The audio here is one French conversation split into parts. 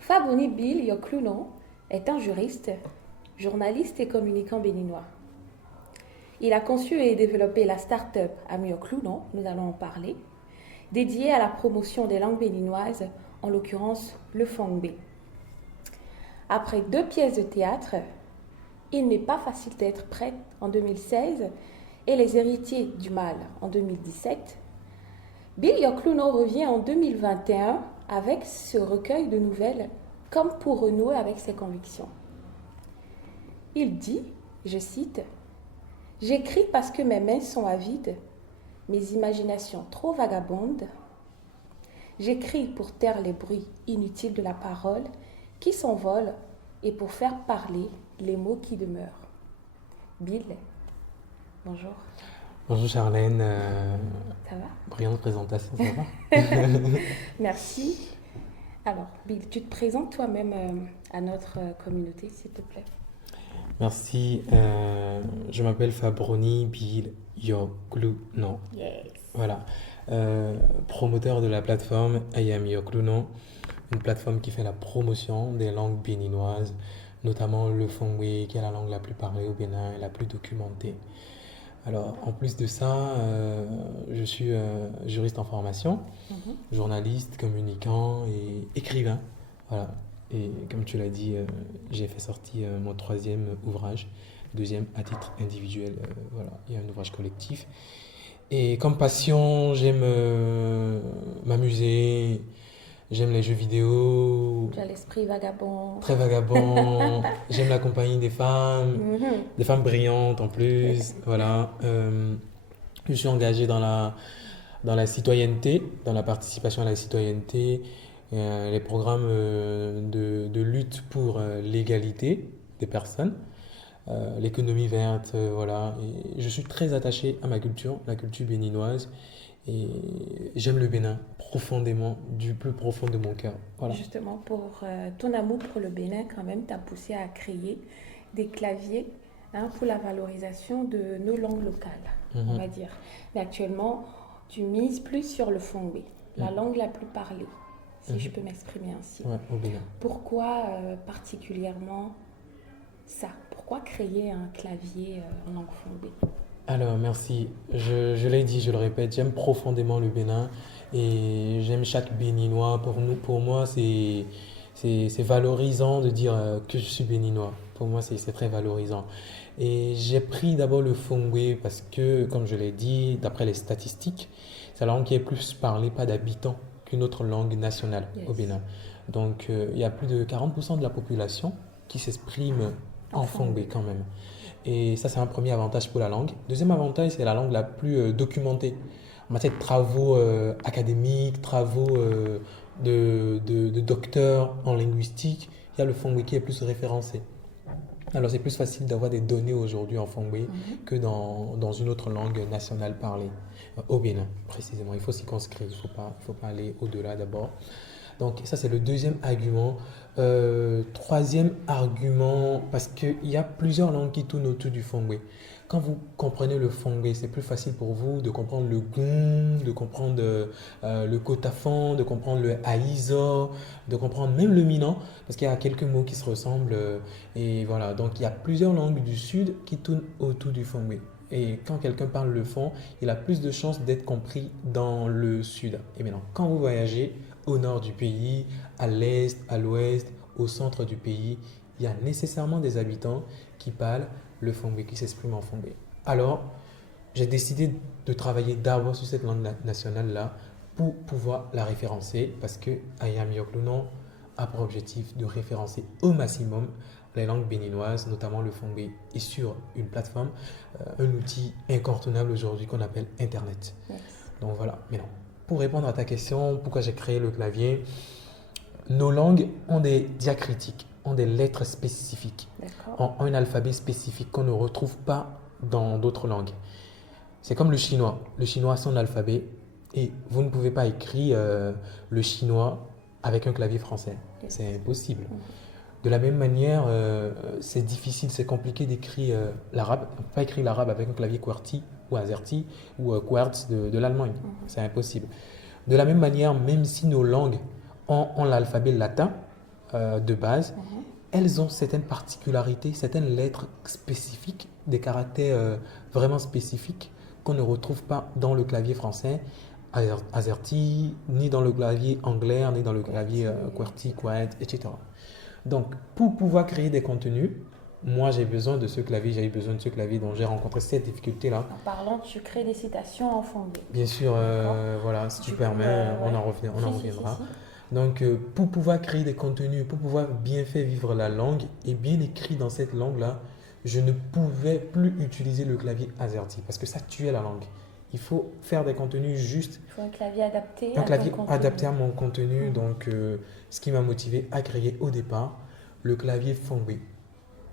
Fabroni Bill Yokluno est un juriste, journaliste et communicant béninois. Il a conçu et développé la start-up Ami Yokluno, nous allons en parler, dédiée à la promotion des langues béninoises, en l'occurrence le fongbe. Après 2 pièces de théâtre, Il n'est pas facile d'être prête en 2016 et Les héritiers du mal en 2017, Bill Yokluno revient en 2021 avec ce recueil de nouvelles comme pour renouer avec ses convictions. Il dit, je cite, « J'écris parce que mes mains sont avides, mes imaginations trop vagabondes. J'écris pour taire les bruits inutiles de la parole qui s'envolent et pour faire parler les mots qui demeurent. » Bill, bonjour. Bonjour Charlène. Ça va? Brillante présentation, ça va? Merci. Alors, Bill, tu te présentes toi-même à notre communauté, s'il te plaît. Merci. Je m'appelle Fabroni Bill Yokluno. Yes. Voilà. Promoteur de la plateforme I Am Yokluno, une plateforme qui fait la promotion des langues béninoises, notamment le fongbe, qui est la langue la plus parlée au Bénin et la plus documentée. Alors, en plus de ça, je suis juriste en formation, journaliste, communicant et écrivain. Voilà. Et comme tu l'as dit, j'ai fait sortir mon 3e ouvrage, 2e à titre individuel. Voilà, il y a un ouvrage collectif. Et comme passion, j'aime m'amuser, j'aime les jeux vidéo. Tu as l'esprit vagabond. Très vagabond. J'aime la compagnie des femmes brillantes en plus. Voilà. Je suis engagé dans la citoyenneté, dans la participation à la citoyenneté, les programmes de lutte pour l'égalité des personnes, l'économie verte, voilà. Et je suis très attaché à ma culture, la culture béninoise. Et j'aime le Bénin profondément, du plus profond de mon cœur. Voilà. Justement, pour ton amour pour le Bénin, quand même, t'as poussé à créer des claviers pour la valorisation de nos langues locales, on va dire. Mais actuellement, tu mises plus sur le fongbe, la langue la plus parlée, si je peux m'exprimer ainsi. Ouais, au Bénin. Pourquoi particulièrement ça? Pourquoi créer un clavier en langue fongbe? Alors, merci. Je l'ai dit, je le répète, j'aime profondément le Bénin et j'aime chaque Béninois. Pour moi, c'est valorisant de dire que je suis Béninois. Pour moi, c'est très valorisant. Et j'ai pris d'abord le fongbe parce que, comme je l'ai dit, d'après les statistiques, c'est la langue qui est plus parlée par d'habitants qu'une autre langue nationale au Bénin. Donc, il y a plus de 40% de la population qui s'exprime en fongbe quand même. Et ça, c'est un premier avantage pour la langue. Deuxième avantage, c'est la langue la plus documentée. En matière de travaux académiques, travaux de docteurs en linguistique, il y a le fongbe qui est plus référencé. Alors, c'est plus facile d'avoir des données aujourd'hui en fongbe que dans une autre langue nationale parlée, au Bénin, précisément. Il faut s'y conscrire, il faut pas aller au-delà d'abord. Donc ça, c'est le deuxième argument. Troisième argument, parce qu'il y a plusieurs langues qui tournent autour du fongbe. Quand vous comprenez le fongbe, c'est plus facile pour vous de comprendre le gung, de comprendre le kotafon, de comprendre le haïzo, de comprendre même le minant, parce qu'il y a quelques mots qui se ressemblent. Et voilà, donc il y a plusieurs langues du sud qui tournent autour du fongbe. Et quand quelqu'un parle le fond, il a plus de chances d'être compris dans le sud. Et maintenant, quand vous voyagez au nord du pays, à l'est, à l'ouest, au centre du pays, il y a nécessairement des habitants qui parlent le fongbe, qui s'expriment en fongbe. Alors, j'ai décidé de travailler d'abord sur cette langue nationale-là pour pouvoir la référencer parce que I Am Yokluno a pour objectif de référencer au maximum les langues béninoises, notamment le fongbe, et sur une plateforme, un outil incontournable aujourd'hui qu'on appelle Internet. Yes. Donc voilà. Maintenant, pour répondre à ta question, pourquoi j'ai créé le clavier, nos langues ont des diacritiques, ont des lettres spécifiques, ont un alphabet spécifique qu'on ne retrouve pas dans d'autres langues. C'est comme le chinois. Le chinois a son alphabet et vous ne pouvez pas écrire le chinois avec un clavier français. Yes. C'est impossible. Mhm. De la même manière, c'est difficile, c'est compliqué d'écrire l'arabe. On ne peut pas écrire l'arabe avec un clavier QWERTY ou AZERTY ou QWERTZ de l'Allemagne. Mhm. C'est impossible. De la même manière, même si nos langues ont l'alphabet latin de base, Mhm. elles ont certaines particularités, certaines lettres spécifiques, des caractères vraiment spécifiques qu'on ne retrouve pas dans le clavier français, AZERTY, ni dans le clavier anglais, ni dans le clavier QWERTY, QWERTZ, etc. Donc, pour pouvoir créer des contenus, moi j'ai besoin de ce clavier, j'ai eu besoin de ce clavier, donc j'ai rencontré cette difficulté-là. En parlant, tu crées des citations en fondé. Bien sûr, D'accord. voilà, si tu Du coup, permets, on ouais. en reviendra. Si. Donc, pour pouvoir créer des contenus, pour pouvoir bien faire vivre la langue et bien écrire dans cette langue-là, je ne pouvais plus utiliser le clavier AZERTY parce que ça tuait la langue. Il faut faire des contenus justes, Il faut un clavier adapté un à clavier ton contenu. adapté à mon contenu. Mhm. Donc, ce qui m'a motivé à créer au départ le clavier Fongbe.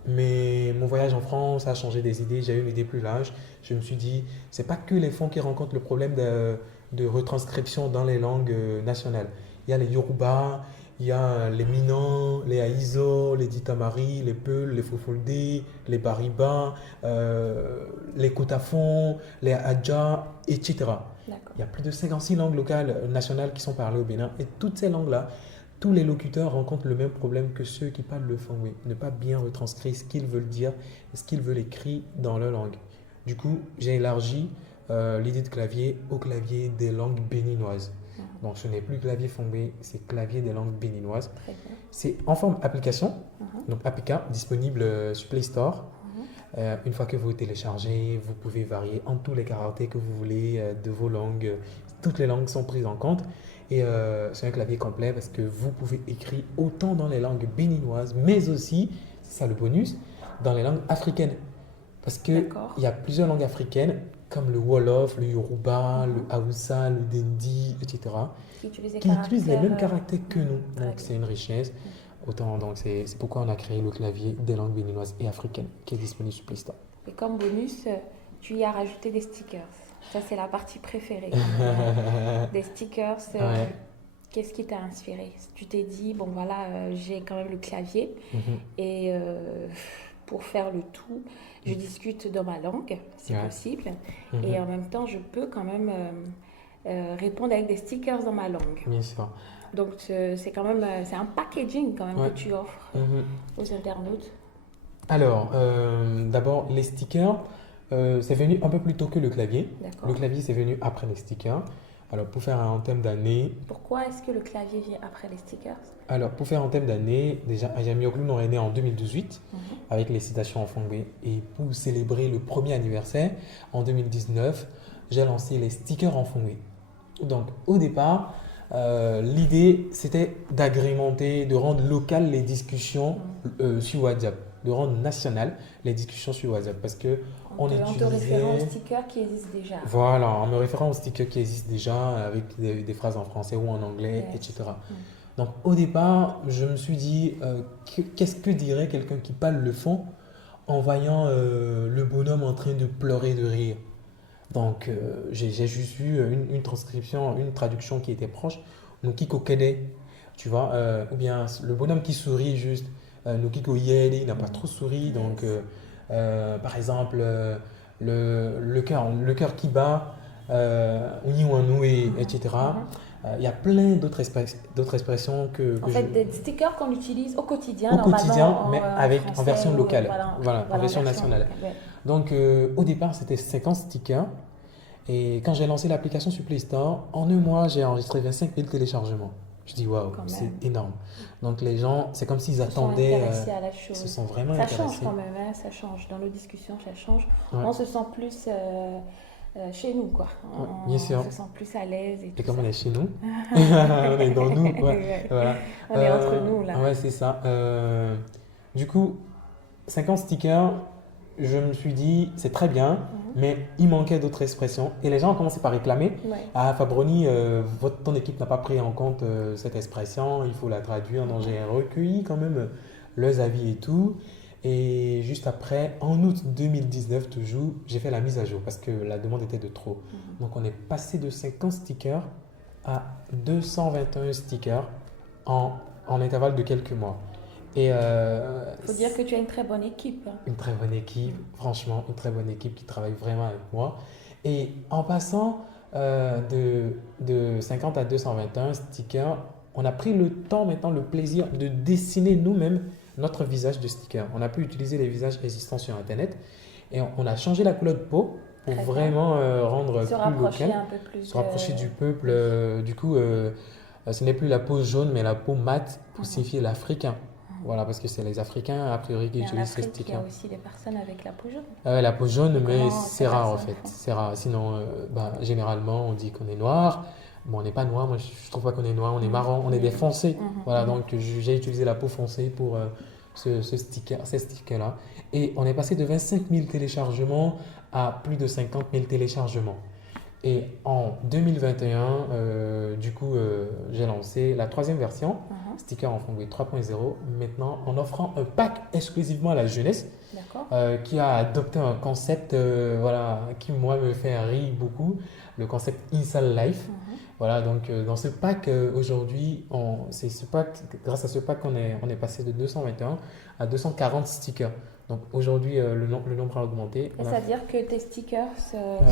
Mais mon voyage en France a changé des idées, j'ai eu une idée plus large. Je me suis dit, c'est pas que les fonds qui rencontrent le problème de retranscription dans les langues nationales. Il y a les Yoruba, il y a les Minans, les Aïzo, les Ditamari, les Peuls, les Fofolde, les Bariba, les Kotafon, les Adja, etc. D'accord. Il y a plus de 56 langues locales nationales qui sont parlées au Bénin et toutes ces langues-là, tous les locuteurs rencontrent le même problème que ceux qui parlent le fongbe, ne pas bien retranscrire ce qu'ils veulent dire, ce qu'ils veulent écrire dans leur langue. Du coup, j'ai élargi l'idée de clavier au clavier des langues béninoises. Mhm. Donc, ce n'est plus clavier fongbe, c'est clavier des langues béninoises. Très bien. C'est en forme application, Mhm. donc APK, disponible sur Play Store. Mhm. Une fois que vous téléchargez, vous pouvez varier en tous les caractères que vous voulez de vos langues. Toutes les langues sont prises en compte. Et c'est un clavier complet parce que vous pouvez écrire autant dans les langues béninoises, mais aussi, c'est ça le bonus, dans les langues africaines. Parce qu'il D'accord. y a plusieurs langues africaines, comme le Wolof, le Yoruba, Mhm. le Haoussa, le Dendi, etc., Qui utilise les qui utilisent les mêmes caractères. caractères que nous. Très Donc bien. c'est une richesse. Autant, donc c'est pourquoi on a créé le clavier des langues béninoises et africaines qui est disponible sur Play Store. Et comme bonus, tu y as rajouté des stickers. Ça, c'est la partie préférée. Des stickers. Ouais. Qu'est-ce qui t'a inspiré? Tu t'es dit, bon voilà, j'ai quand même le clavier Mhm. et pour faire le tout, je discute dans ma langue, si Ouais. possible, Mhm. et en même temps, je peux quand même répondre avec des stickers dans ma langue. Bien sûr. Donc, c'est quand même, c'est un packaging quand même Ouais. que tu offres Mhm. aux internautes. Alors, d'abord, les stickers, c'est venu un peu plus tôt que le clavier. D'accord. Le clavier, c'est venu après les stickers. Alors, pour faire un thème d'année, Pourquoi est-ce que le clavier vient après les stickers? déjà, Ayami Ogluno est né en 2018 Mhm. avec les citations en fongbe. Et pour célébrer le premier anniversaire, en 2019, j'ai lancé les stickers en fongbe. Donc, au départ, l'idée, c'était d'agrémenter, de rendre locales les discussions sur WhatsApp, de rendre nationales les discussions sur WhatsApp. Parce que on En te utilisait... référant aux stickers qui existent déjà. Voilà, en me référant aux stickers qui existent déjà, avec des phrases en français ou en anglais, Yes. etc. Donc, au départ, je me suis dit, qu'est-ce que dirait quelqu'un qui parle le fond en voyant le bonhomme en train de pleurer de rire? Donc, j'ai juste eu une transcription, une traduction qui était proche. Nukiko Kede, tu vois, ou bien le bonhomme qui sourit juste. Nukiko Yede, il n'a pas trop souri. Donc, par exemple, le cœur qui bat, Unyiwanoué, etc. Il y a plein d'autres expressions que En je... fait, des stickers qu'on utilise au quotidien, Au normalement, quotidien, mais en français version ou, locale. Voilà, en version version nationale. locale, ouais. Donc, au départ, c'était 50 stickers. Et quand j'ai lancé l'application sur Play Store, en un mois, j'ai enregistré 25 000 téléchargements. Je dis, waouh, Quand c'est même. énorme. Donc, les gens, c'est comme s'ils Ils sont attendaient, intéressés à la ils chose. se sont vraiment Ça intéressés. change quand même, hein, ça change. Dans nos discussions, ça change. Ouais. On se sent plus chez nous, quoi. Ouais, bien sûr. On se sent plus à l'aise et Et tout comme ça. on est chez nous, on est dans nous. Ouais, Ouais. voilà. On est entre nous, là. Ouais, c'est ça. Du coup, 50 stickers, je me suis dit, c'est très bien, mais il manquait d'autres expressions. Et les gens ont commencé par réclamer. Ouais. Ah, Fabroni, ton équipe n'a pas pris en compte cette expression, il faut la traduire. Donc, j'ai recueilli quand même leurs avis et tout. Et juste après, en août 2019, toujours, j'ai fait la mise à jour parce que la demande était de trop. Donc, on est passé de 50 stickers à 221 stickers en intervalle de quelques mois. Et Faut dire que tu as une très bonne équipe. une très bonne équipe, franchement, une très bonne équipe qui travaille vraiment avec moi. Et en passant de 50 à 221 stickers, on a pris le temps maintenant, le plaisir de dessiner nous-mêmes notre visage de sticker. On a pu utiliser les visages existants sur Internet et on a changé la couleur de peau pour Très bien. vraiment rendre Se plus rapprocher local, un peu plus se rapprocher de... du peuple. Du coup, ce n'est plus la peau jaune, mais la peau mate pour signifier l'Africain. Voilà, parce que c'est les Africains, a priori, qui Mais en utilisent ces Afrique, il y stickers. a aussi des personnes avec la peau jaune. La peau jaune, Et mais comment c'est ça va, rare ça, en en fait. France? C'est rare. Sinon, généralement, on dit qu'on est noir. Bon, on n'est pas noir. Moi, je trouve pas qu'on est noir. On est marron. On est des foncés. Voilà, donc j'ai utilisé la peau foncée pour ces stickers-là. Et on est passé de 25 000 téléchargements à plus de 50 000 téléchargements. Et en 2021, j'ai lancé la troisième version, Sticker en Fongoué 3.0, maintenant en offrant un pack exclusivement à la jeunesse, D'accord. qui a adopté un concept qui, moi, me fait rire beaucoup, le concept Inside Life. Voilà, donc dans ce pack, aujourd'hui, grâce à ce pack, on est passé de 221 à 240 stickers. Donc aujourd'hui, le nombre a augmenté. C'est-à-dire que tes stickers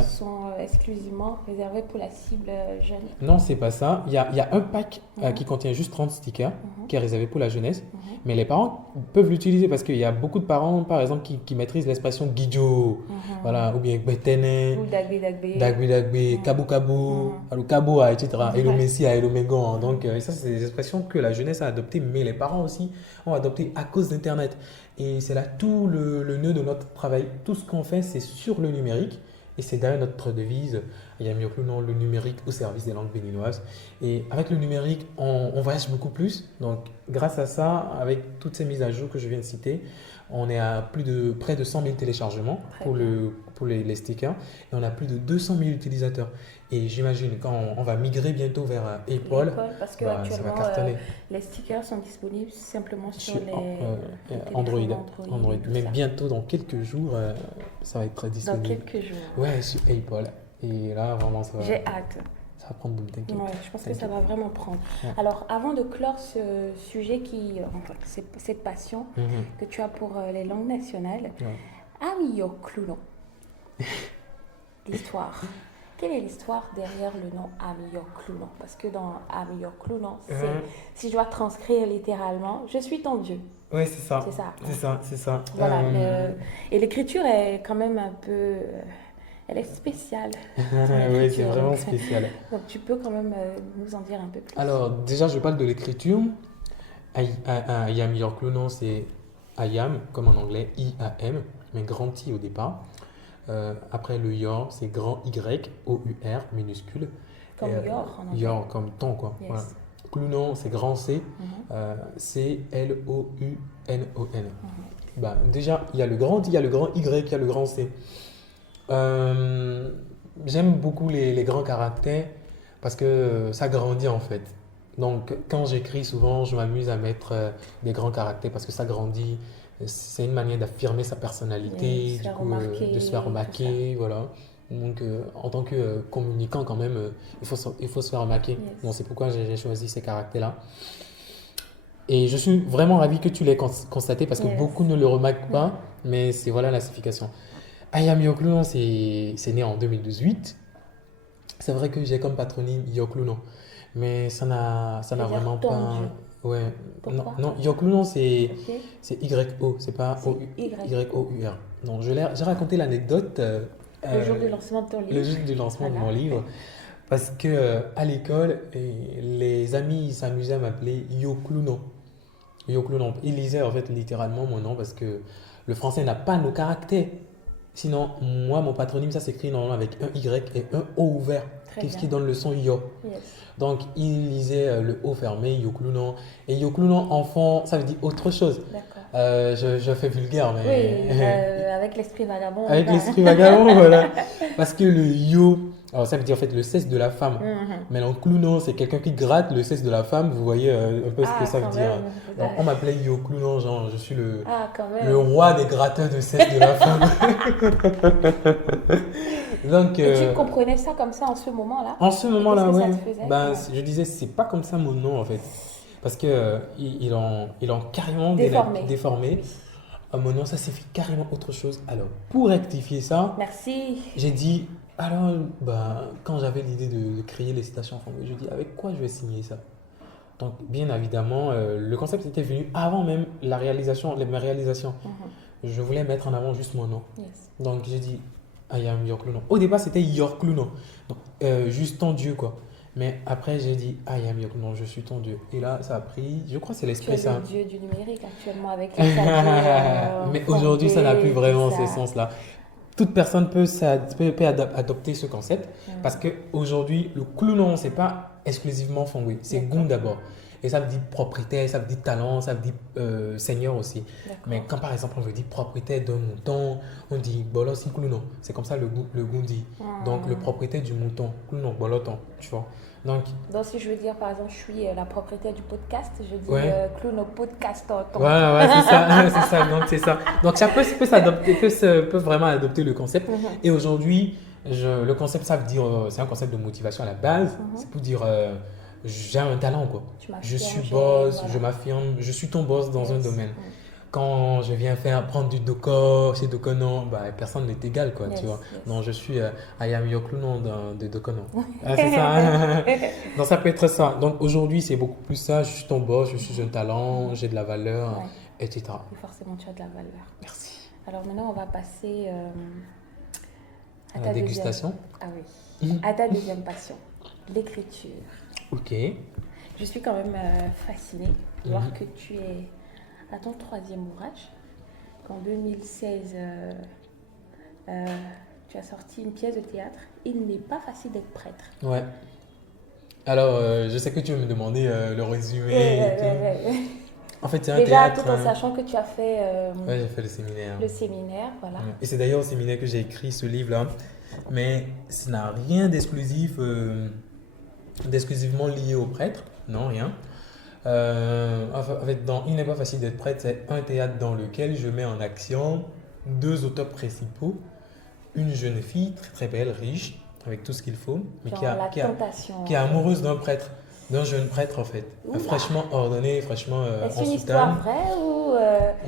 sont exclusivement réservés pour la cible jeune. Non, c'est pas ça. Il y a un pack qui contient juste 30 stickers, qui est réservé pour la jeunesse. Mais les parents peuvent l'utiliser parce qu'il y a beaucoup de parents, par exemple, qui maîtrisent l'expression guijo, voilà, ou bien betene, Ou dagbe dagbe. dagbe, kabu kabu, alu kaboa, etc. Elo messi, elo megon. Donc, ça, c'est des expressions que la jeunesse a adoptées, mais les parents aussi ont adopté à cause d'Internet. Et c'est là tout le nœud de notre travail. Tout ce qu'on fait, c'est sur le numérique. Et c'est derrière notre devise, il y a mieux que le nom, le numérique au service des langues béninoises. Et avec le numérique, on voyage beaucoup plus. Donc, grâce à ça, avec toutes ces mises à jour que je viens de citer, on est à près de 100 000 téléchargements pour les stickers. Et on a plus de 200 000 utilisateurs. Et j'imagine quand on va migrer bientôt vers PayPal, parce que ça va actuellement, cartonner. les stickers sont disponibles simplement sur les Android. tout Mais ça. bientôt, dans quelques jours, ça va être Dans disponible. quelques jours. Ouais, sur PayPal. Et là, vraiment, J'ai hâte. ça va prendre de t'inquiète. Ouais, je pense que ça T'inquiète. va vraiment prendre. Ouais. Alors, avant de clore ce sujet cette passion que tu as pour les langues nationales, Ouais. Amiyo Clounon. L'histoire. Quelle est l'histoire derrière le nom Amiyo Clounon? Parce que dans Amiyo Clounon, si je dois transcrire littéralement, je suis ton Dieu. Ouais, c'est ça. C'est ça. C'est ça. Voilà. Et l'écriture est quand même un peu... elle est spéciale. Oui, c'est vraiment spécial. Donc, tu peux quand même nous en dire un peu plus. Alors, déjà, je parle de l'écriture. Ayam York, le nom, c'est Ayam, comme en anglais, I-A-M, mais grand I au départ. Après, le Yor, c'est grand Y, O-U-R, minuscule. Comme Yor en anglais. Yor, comme ton, quoi. Yes. Voilà. Clounon, c'est grand C, C-L-O-U-N-O-N. Déjà, il y a le grand I, il y a le grand Y, il y a le grand C. J'aime beaucoup les grands caractères parce que ça grandit en fait. Donc, quand j'écris, souvent, je m'amuse à mettre des grands caractères parce que ça grandit. C'est une manière d'affirmer sa personnalité, de se faire remarquer, voilà. Donc, en tant que communicant, quand même, il faut se faire remarquer. Yes. Donc, c'est pourquoi j'ai choisi ces caractères-là. Et je suis vraiment ravi que tu l'aies constaté parce que beaucoup ne le remarquent pas, mais c'est voilà la signification. Ayam Yoklunon, c'est né en 2018. C'est vrai que j'ai comme patronyme Yoklunon, mais ça n'a vraiment pas. Ouais. Non, Yoklunon, c'est Y-O, c'est pas Y-O-U-R. Donc, j'ai raconté l'anecdote. Le jour du lancement de ton livre. Le jour du lancement de mon livre. Parce que à l'école, les amis s'amusaient à m'appeler Yoklunon. Yoklunon. Ils lisaient en fait littéralement mon nom parce que le français n'a pas nos caractères. Sinon, moi, mon patronyme, ça s'écrit normalement avec un Y et un O ouvert, qui donne le son Yo. Yes. Donc, il lisait le O fermé, Yoklunon. Et Yoklunon, enfant, ça veut dire autre chose. D'accord. Je fais vulgaire, mais... Oui, avec l'esprit vagabond. Avec l'esprit vagabond, voilà. Parce que le Yo, alors ça veut dire en fait le cesse de la femme. Mais l'enclounon, c'est quelqu'un qui gratte le cesse de la femme. Vous voyez un peu ce que ça veut dire. Donc, on m'appelait Yoklounon, genre je suis le roi des gratteurs de cesse de la femme. Donc, et tu comprenais ça comme ça en ce moment-là? En ce moment-là, oui. Ben, je disais, c'est pas comme ça mon nom en fait. Parce que ils ont carrément déformé. Oui. Ah, maintenant, ça signifie carrément autre chose. Alors, pour rectifier ça, Merci. j'ai dit, alors, bah, quand j'avais l'idée de créer les citations fondées, je dis, avec quoi je vais signer ça? Donc, bien évidemment, le concept était venu avant même ma réalisation. Je voulais mettre en avant juste mon nom. Yes. Donc, j'ai dit, I am your Clunon. Au départ, c'était your Clunon. Donc, juste ton Dieu, quoi. Mais après, j'ai dit, I am your Clunon, je suis ton Dieu. Et là, ça a pris, je crois que c'est Tu l'Esprit es Saint. le dieu du numérique actuellement avec les claviers Mais aujourd'hui, ça n'a plus fondés, vraiment tout ce ça. sens-là. Toute personne peut adopter ce concept parce qu'aujourd'hui, le Clunon, c'est pas exclusivement Fongwe, c'est D'accord. Gun d'abord. Et ça veut dire propriétaire, ça veut dire talent, ça veut dire seigneur aussi. D'accord. Mais quand par exemple on veut dire propriétaire d'un mouton, on dit Bolosi Clunon. C'est comme ça le Gun dit. Donc le propriétaire du mouton, Clunon, Boloton, tu vois. Donc si je veux dire, par exemple, je suis la propriétaire du podcast, je dis Ouais. Cluno Podcast. voilà, ouais, c'est ça, c'est ça, donc c'est ça. Donc ça peut s'adopter, peut vraiment adopter le concept. Et aujourd'hui, le concept, ça veut dire, c'est un concept de motivation à la base. C'est pour dire, j'ai un talent, quoi. Tu Je m'affirmes, suis boss, voilà. je m'affirme, je suis ton boss dans un Yes. domaine. Quand je viens prendre du Docker chez Doconon, bah, personne n'est égal, quoi, Yes, tu vois. yes. Non, je suis I am your clown de Doconon. Ah, c'est ça. Donc, ça peut être ça. Donc, aujourd'hui, c'est beaucoup plus ça. Je suis ton boss, je suis un talent, j'ai de la valeur, Ouais. etc. Et forcément, tu as de la valeur. Merci. Alors maintenant, on va passer à À ta la dégustation. Ah oui. À ta deuxième passion, l'écriture. Ok. Je suis quand même fascinée de voir que tu es à ton 3e ouvrage. Qu'en 2016, tu as sorti une pièce de théâtre. Il n'est pas facile d'être prêtre. Ouais. Alors, je sais que tu veux me demander le résumé et tout. En fait, c'est un Déjà, théâtre. tout en sachant que tu as fait Ouais, j'ai fait le séminaire. le séminaire, voilà. Et c'est d'ailleurs au séminaire que j'ai écrit ce livre-là. Mais ça n'a rien d'exclusivement lié au prêtre. Non, rien. En fait, dans Il n'est pas facile d'être prêtre, c'est un théâtre dans lequel je mets en action 2 auteurs principaux. Une jeune fille très très belle, riche, avec tout ce qu'il faut, mais Genre la tentation. qui est amoureuse d'un prêtre, d'un jeune prêtre en fait. Oula. Fraîchement ordonné, fraîchement Est-ce en une histoire soutane. vraie ou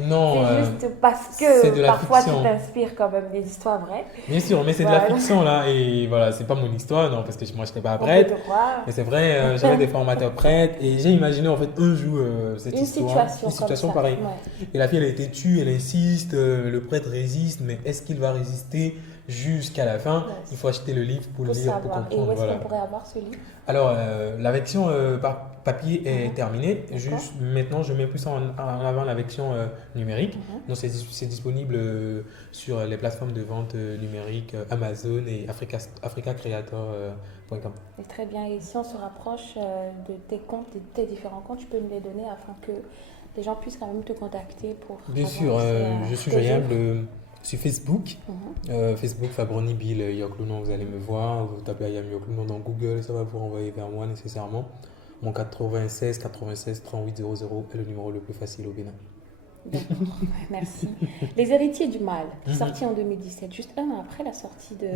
Non, c'est juste parce c'est de que la parfois fiction. tu t'inspires quand même des histoires vraies? Bien sûr, mais c'est de la fiction là, et voilà, c'est pas mon histoire, non, parce que moi je n'étais pas On peut prêtre. te croire. Mais c'est vrai, j'avais des formateurs prêtres et j'ai imaginé en fait un jour cette Une histoire, situation une situation comme ça. pareille. Ouais. Et la fille elle a été tue, elle insiste, le prêtre résiste, mais est-ce qu'il va résister jusqu'à la fin? Ouais. Il faut acheter le livre pour le Pour lire, pour savoir. Et comprendre. où est-ce Voilà. qu'on pourrait avoir ce livre? Alors, la version par papier est terminée. Juste maintenant, je mets plus en avant la version numérique. Donc, c'est disponible sur les plateformes de vente numérique Amazon et africacreator.com. Et très bien. Et si on se rapproche de tes comptes, de tes différents comptes, tu peux me les donner afin que les gens puissent quand même te contacter pour. Bien avoir sûr, accès à je suis tes joignable œuvres. sur Facebook. Facebook Fabroni Bill Yoklunon, vous allez me voir. Vous tapez Ayam Yoklunon dans Google, ça va vous renvoyer vers moi nécessairement. Mon 96 38 00 est le numéro le plus facile au Bénin. D'accord, merci. Les Héritiers du Mal, sorti en 2017, juste un an après la sortie de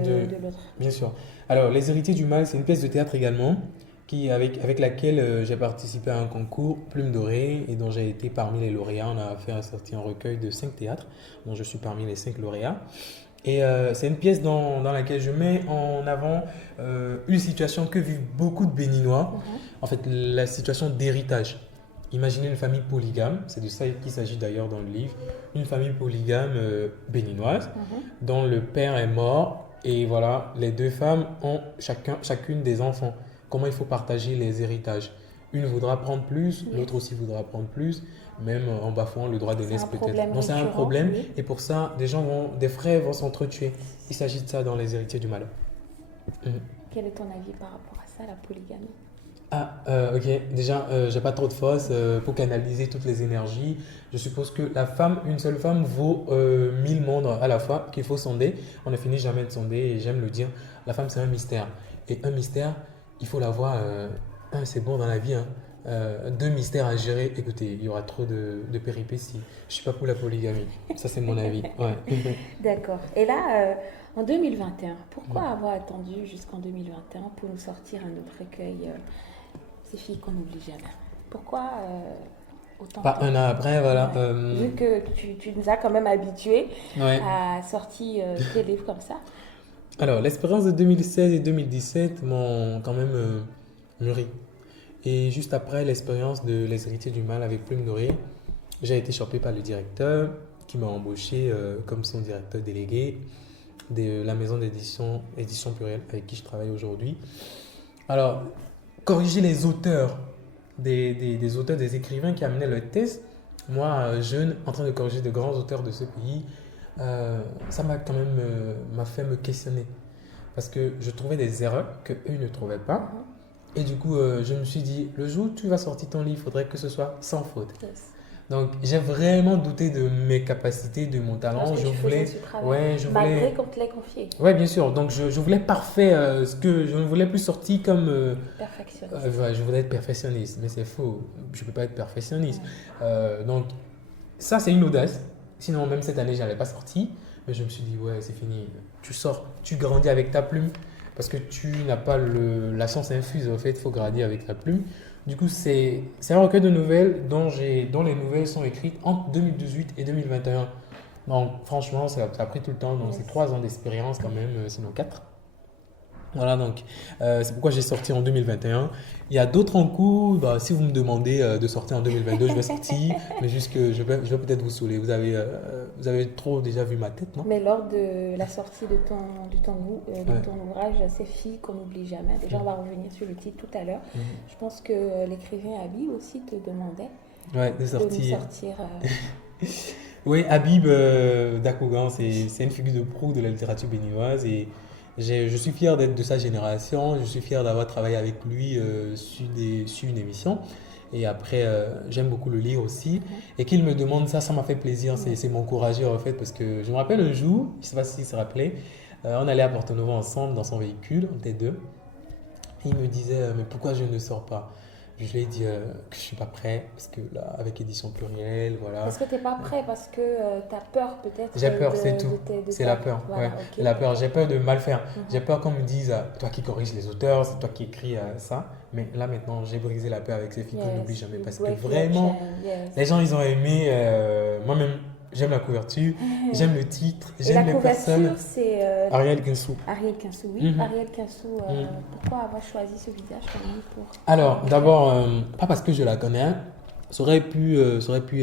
l'autre. Bien sûr. Alors, Les Héritiers du Mal, c'est une pièce de théâtre également avec laquelle j'ai participé à un concours Plume Dorée et dont j'ai été parmi les lauréats. On a fait sortir un recueil de 5 théâtres, dont je suis parmi les 5 lauréats. Et c'est une pièce dans laquelle je mets en avant une situation que vivent beaucoup de Béninois, en fait la situation d'héritage. Imaginez une famille polygame, c'est de ça qu'il s'agit d'ailleurs dans le livre, une famille polygame béninoise dont le père est mort et voilà, les 2 femmes ont chacune des enfants. Comment il faut partager les héritages? Une voudra prendre plus, l'autre aussi voudra prendre plus, même en bafouant le droit d'aînesse peut-être. Donc c'est un problème et pour ça, des frères vont s'entretuer. Il s'agit de ça dans Les Héritiers du Mal. Quel est ton avis par rapport à ça, la polygamie? Ok. Déjà, j'ai pas trop de force pour canaliser toutes les énergies. Je suppose que une seule femme vaut 1000 mondes à la fois qu'il faut sonder. On ne finit jamais de sonder et j'aime le dire. La femme, c'est un mystère. Et un mystère, il faut l'avoir. C'est bon dans la vie. 2 mystères à gérer. Écoutez, il y aura trop de péripéties. Je suis pas pour la polygamie. Ça, c'est mon avis. Ouais. D'accord. Et là, en 2021, pourquoi avoir attendu jusqu'en 2021 pour nous sortir un autre recueil, Ces filles qu'on n'oublie jamais? Pourquoi autant de Pas temps? un an après, voilà. Ouais. Vu que tu nous as quand même habitués Ouais. à sortir tes livres comme ça. Alors, l'expérience de 2016 et 2017 m'ont quand même mûri. Et juste après l'expérience de Les Héritiers du Mal avec Plume Dorée, j'ai été chopé par le directeur qui m'a embauché comme son directeur délégué de la maison d'édition Édition Pluriel avec qui je travaille aujourd'hui. Alors, corriger les auteurs, des auteurs, des écrivains qui amenaient leur thèse, moi, jeune, en train de corriger de grands auteurs de ce pays, ça m'a quand même m'a fait me questionner. Parce que je trouvais des erreurs que eux ne trouvaient pas. Mhm. Et du coup, je me suis dit, le jour où tu vas sortir ton livre, il faudrait que ce soit sans faute. Yes. Donc, j'ai vraiment douté de mes capacités, de mon talent. Lorsque Je tu voulais, faisais ce travail, ouais, je malgré voulais, qu'on te l'ait confié. ouais, bien sûr. Donc, je voulais parfait, ce que je ne voulais plus sortir comme, Perfectionniste. ouais, je voulais être perfectionniste, mais c'est faux. Je ne peux pas être perfectionniste. Ouais. Donc, ça, c'est une audace. Sinon, même cette année, je n'allais pas sortir. Mais je me suis dit, ouais, c'est fini. Tu sors, tu grandis avec ta plume. Parce que tu n'as pas la science infuse, en fait, il faut grandir avec ta plume. Du coup, c'est un recueil de nouvelles dont les nouvelles sont écrites entre 2018 et 2021. Donc, franchement, ça a pris tout le temps. Donc, Yes. c'est 3 ans d'expérience quand même, sinon 4. Voilà, donc c'est pourquoi j'ai sorti en 2021. Il y a d'autres en cours. Bah, si vous me demandez de sortir en 2022, je vais sortir. Mais juste que je vais peut-être vous saouler. Vous avez trop déjà vu ma tête, non? Mais lors de la sortie de Ouais. ton ouvrage, Ces filles qu'on n'oublie jamais, déjà on va revenir sur le titre tout à l'heure. Mhm. Je pense que l'écrivain Habib aussi te demandait Ouais, de de nous sortir. sortir. Oui, Habib Dakougan, c'est une figure de proue de la littérature béninoise et je suis fier d'être de sa génération, je suis fier d'avoir travaillé avec lui sur une émission. Et après, j'aime beaucoup le lire aussi. Et qu'il me demande ça, ça m'a fait plaisir, c'est m'encourager en fait, parce que je me rappelle un jour, je ne sais pas s'il se rappelait, on allait à Porto Novo ensemble dans son véhicule, on était deux. Et il me disait, mais pourquoi je ne sors pas? Je lui ai dit que je ne suis pas prêt, parce que là, avec édition plurielle, voilà. Est-ce que tu n'es pas prêt parce que tu as peur peut-être J'ai peur, de, c'est tout. de C'est ta- la peur. Voilà, Ouais. ok. La peur. J'ai peur de mal faire. Mhm. J'ai peur qu'on me dise, toi qui corriges les auteurs, c'est toi qui écris ça. Mais là maintenant, j'ai brisé la peur avec ces filles qu'on n'oublie Yes, jamais. you Parce que break your vraiment, chain, yes. les gens, ils ont aimé. Moi-même, j'aime la couverture, j'aime le titre, Et j'aime la les couverture, personnes. c'est Ariel Gunsou. Ariel Kinsou. Oui, Mhm. Ariel Kinsou, Mhm. pourquoi avoir choisi ce visage comme lui pour... Alors, d'abord, pas parce que je la connais, ça aurait pu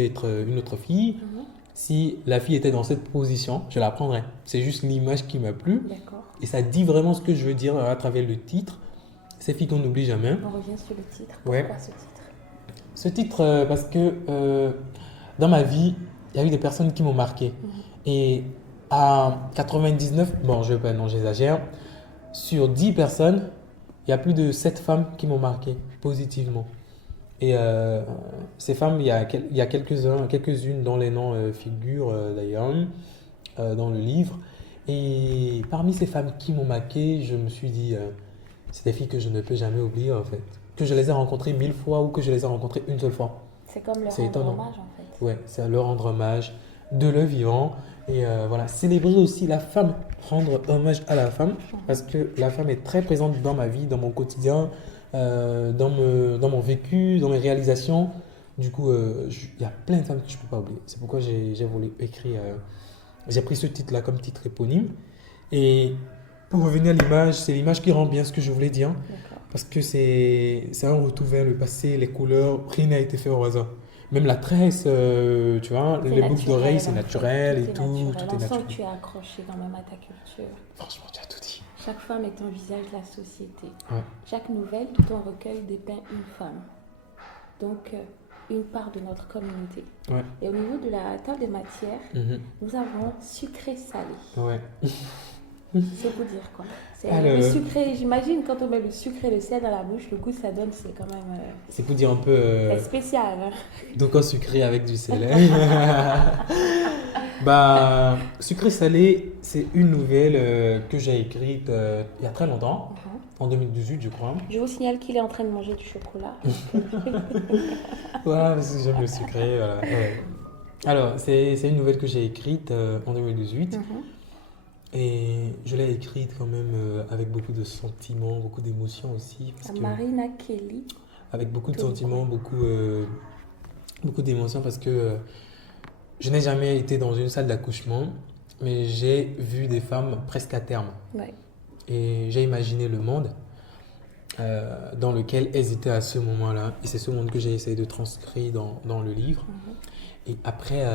être une autre fille. Mhm. Si la fille était dans cette position, je la prendrais. C'est juste l'image qui m'a plu. D'accord. Et ça dit vraiment ce que je veux dire à travers le titre. Ces filles qu'on n'oublie jamais. On revient sur le titre. Ouais. Pourquoi ce titre? Ce titre, parce que dans ma vie, il y a eu des personnes qui m'ont marqué. Mhm. Et à 99, bon, je vais pas, non, j'exagère, sur 10 personnes, il y a plus de 7 femmes qui m'ont marqué positivement. Et ces femmes, il y a quelques-unes dont les noms figurent d'ailleurs dans le livre. Et parmi ces femmes qui m'ont marqué, je me suis dit, c'est des filles que je ne peux jamais oublier en fait. Que je les ai rencontrées 1000 fois ou que je les ai rencontrées une seule fois. C'est comme leur C'est rendre étonnant. hommage en fait. Ouais, c'est à leur rendre hommage de leur vivant. Et voilà, célébrer aussi la femme, rendre hommage à la femme, parce que la femme est très présente dans ma vie, dans mon quotidien, dans mon vécu, dans mes réalisations. Du coup, il y a plein de femmes que je ne peux pas oublier. C'est pourquoi j'ai voulu écrire, j'ai pris ce titre-là comme titre éponyme. Et pour revenir à l'image, c'est l'image qui rend bien ce que je voulais dire. D'accord. Parce que c'est un retour vers le passé, les couleurs, rien n'a été fait au hasard. Même la tresse, tu vois, C'est les boucles naturel, d'oreilles, en c'est fait. naturel et tout. naturel. Tout est On sent naturel. que tu es accroché quand même à ta culture. Franchement, tu as tout dit. Chaque femme est un visage de la société. Ouais. Chaque nouvelle, tout un recueil dépeint une femme. Donc, une part de notre communauté. Ouais. Et au niveau de la table des matières, Mhm. nous avons sucré-salé. Ouais. C'est pour dire quoi? C'est Alors- le sucré, j'imagine quand on met le sucre et le sel dans la bouche, le goût que ça donne, c'est quand même C'est pour dire un peu c'est spécial. Hein? donc un sucré avec du sel. Hein. Bah, sucré salé, c'est une nouvelle que j'ai écrite il y a très longtemps, en 2018 je crois. Je vous signale qu'il est en train de manger du chocolat. Voilà, parce que j'aime le sucré. Voilà. Ouais. Alors, c'est une nouvelle que j'ai écrite en 2018 Mhm. et je l'ai écrite quand même avec beaucoup de sentiments, beaucoup d'émotions aussi. Parce À que... Marina Kelly. avec beaucoup de Tout le sentiments, beaucoup d'émotions parce que je n'ai jamais été dans une salle d'accouchement, mais j'ai vu des femmes presque à terme. Ouais. Et j'ai imaginé le monde dans lequel elles étaient à ce moment-là. Et c'est ce monde que j'ai essayé de transcrire dans le livre. Et après,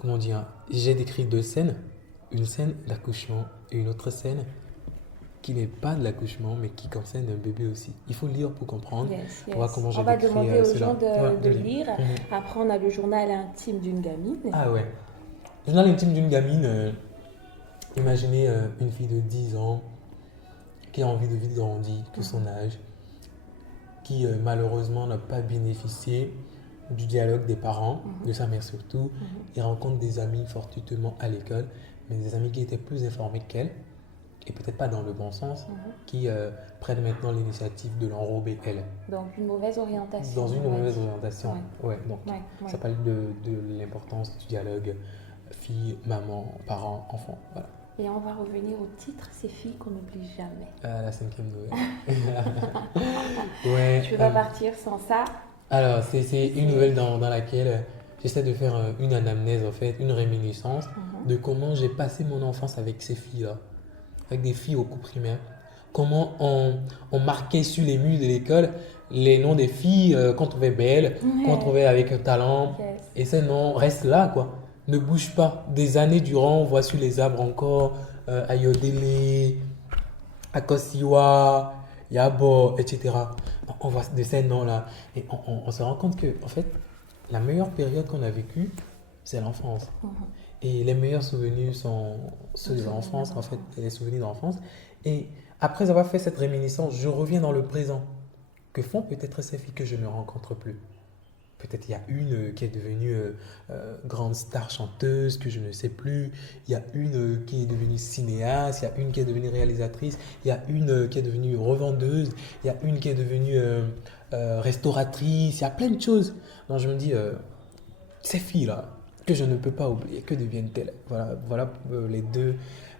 comment dire, j'ai décrit deux scènes. Une scène d'accouchement et une autre scène qui n'est pas de l'accouchement, mais qui concerne un bébé aussi. Il faut lire pour comprendre. Yes, On voit yes. comment On j'ai va décrit demander aux cela. gens Ouais, de lire. lire. Après, on a le journal intime d'une gamine. Ah ouais. Le journal intime d'une gamine, imaginez une fille de 10 ans qui a envie de vite grandir que son âge, qui malheureusement n'a pas bénéficié du dialogue des parents, de sa mère surtout, et rencontre des amis fortuitement à l'école, mais des amis qui étaient plus informés qu'elle, et peut-être pas dans le bon sens, qui prennent maintenant l'initiative de l'enrober elle, Donc, une mauvaise orientation. dans une on va mauvaise dire. orientation. Ouais, donc Ouais, ouais. ça parle de l'importance du dialogue fille, maman, parents, enfants. Voilà. Et on va revenir au titre, ces filles qu'on n'oublie jamais. La cinquième nouvelle. Ouais. Je ne peux pas partir sans ça. Alors, c'est une nouvelle dans laquelle j'essaie de faire une anamnèse, en fait, une réminiscence de comment j'ai passé mon enfance avec ces filles-là, avec des filles au cours primaire. Comment on marquait sur les murs de l'école les noms des filles qu'on trouvait belles, qu'on trouvait avec un talent. Yes. Et ces noms restent là, quoi. Ne bougent pas. Des années durant, on voit sur les arbres encore Ayodele, Akosiwa, Yabo, etc. On voit de ces noms-là. Et on se rend compte que, en fait, la meilleure période qu'on a vécue, c'est l'enfance. Et les meilleurs souvenirs sont ceux de l'enfance, en fait, les souvenirs d'enfance. Et après avoir fait cette réminiscence, je reviens dans le présent. Que font peut-être ces filles que je ne rencontre plus? Peut-être il y a une qui est devenue grande star chanteuse que je ne sais plus. Il y a une qui est devenue cinéaste. Il y a une qui est devenue réalisatrice. Il y a une qui est devenue revendeuse. Il y a une qui est devenue restauratrice. Il y a plein de choses. Donc je me dis, ces filles-là, que je ne peux pas oublier, que deviennent-elles? Voilà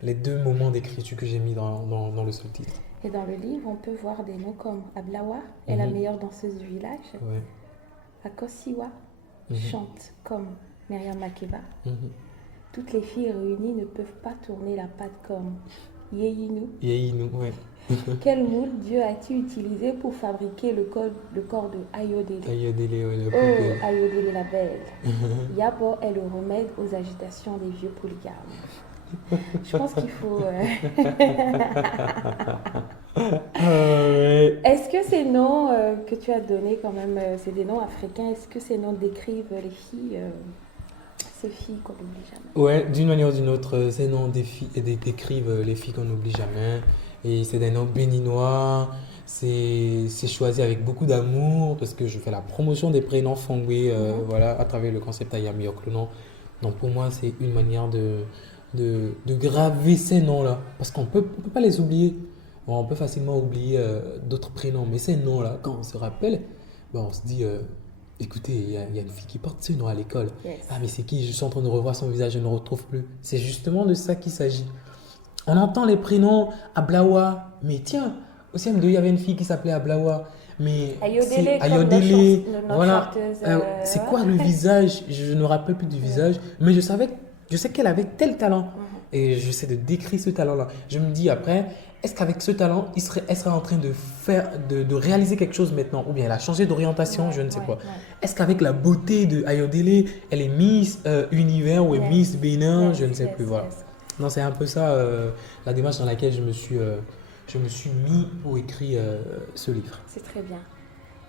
les deux moments d'écriture que j'ai mis dans le seul titre. Et dans le livre, on peut voir des noms comme Ablawa est la meilleure danseuse du village. Ouais. Akosiwa chante comme Myriam Makeba. Mhm. Toutes les filles réunies ne peuvent pas tourner la patte comme Yeyinu. Yeyinu, ouais. Quel moule Dieu as-tu utilisé pour fabriquer le corps de Ayodele? Ayodele, ouais, la Oh, poupée. Ayodele la belle. Yabo est le remède aux agitations des vieux polygames. Je pense qu'il faut... Ouais. Est-ce que ces noms que tu as donnés quand même, c'est des noms africains, est-ce que ces noms décrivent les filles, ces filles qu'on n'oublie jamais? Ouais, d'une manière ou d'une autre, ces noms décrivent les filles qu'on n'oublie jamais. Et c'est des noms béninois. C'est choisi avec beaucoup d'amour parce que je fais la promotion des prénoms fongoués voilà, à travers le concept Ayami Oklonon. Donc pour moi, c'est une manière de graver ces noms-là. Parce qu'on peut pas les oublier. Bon, on peut facilement oublier d'autres prénoms, mais ces noms-là, quand on se rappelle, on se dit, écoutez, il y a une fille qui porte ce nom à l'école. Yes. Ah, mais c'est qui? Je suis en train de revoir son visage, je ne le retrouve plus. C'est justement de ça qu'il s'agit. On entend les prénoms Ablawa, mais tiens, au CM2, il y avait une fille qui s'appelait Ablawa. Mais Ayodele, comme Ayodele, notre voilà. chanteuse, C'est quoi le visage? Je ne me rappelle plus du visage, mais je sais qu'elle avait tel talent. Et j'essaie de décrire ce talent-là. Je me dis après, est-ce qu'avec ce talent, elle serait en train de réaliser quelque chose maintenant? Ou bien elle a changé d'orientation, je ne sais pas. Est-ce qu'avec la beauté de Ayodele, elle est Miss Univers ou est Miss Bénin? Je ne sais plus. Voilà. Non, c'est un peu ça la démarche dans laquelle je me suis mis pour écrire ce livre. C'est très bien.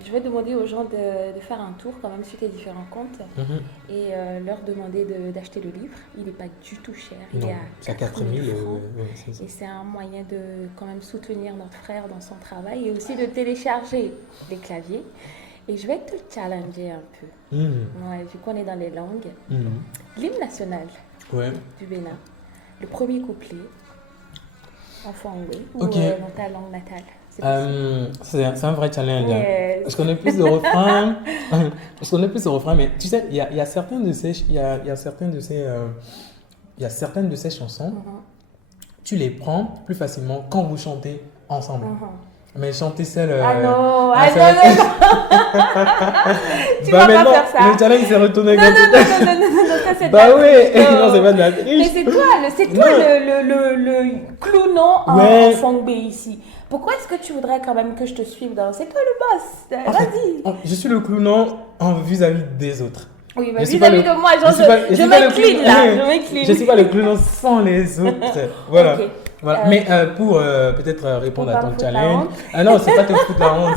Je vais demander aux gens de faire un tour quand même sur tes différents comptes et leur demander d'acheter le livre. Il n'est pas du tout cher. Il Non, est c'est à à 4 4 000 000 francs. c'est ça. Et c'est un moyen de quand même soutenir notre frère dans son travail et aussi de télécharger des claviers. Et je vais te challenger un peu. Ouais, vu qu'on est dans les langues. L'hymne national du Bénin, le premier couplet en fongoué ou dans ta langue natale. C'est un vrai challenge. Yes. Je connais plus de refrains. Mais tu sais, il y a certaines de ces chansons, tu les prends plus facilement quand vous chantez ensemble. Mais chanter seul. Ah non, ah, ah ça non, va être- non, non. Tu Bah vas pas maintenant, faire ça. le challenge s'est retourné Non, comme non, ça. non, non, non, non, non, ça c'est Bah ta ouais, triche. non, c'est pas de la Mais triche. c'est toi, Non. le clown en Ouais. Fongbe ici. Pourquoi est-ce que tu voudrais quand même que je te suive dans... C'est toi le boss. En fait, Vas-y. je suis le clown en vis-à-vis des autres. Oui, mais Je suis pas vis-à-vis le- de moi, genre, je suis pas- je je suis pas le m'incline clown. là. Je m'incline. Je suis pas le clown sans les autres. Voilà. Ok. Voilà. Euh, Mais pour peut-être répondre pour à pas ton me foutre la challenge. honte. Ah non, c'est pas te foutre la honte,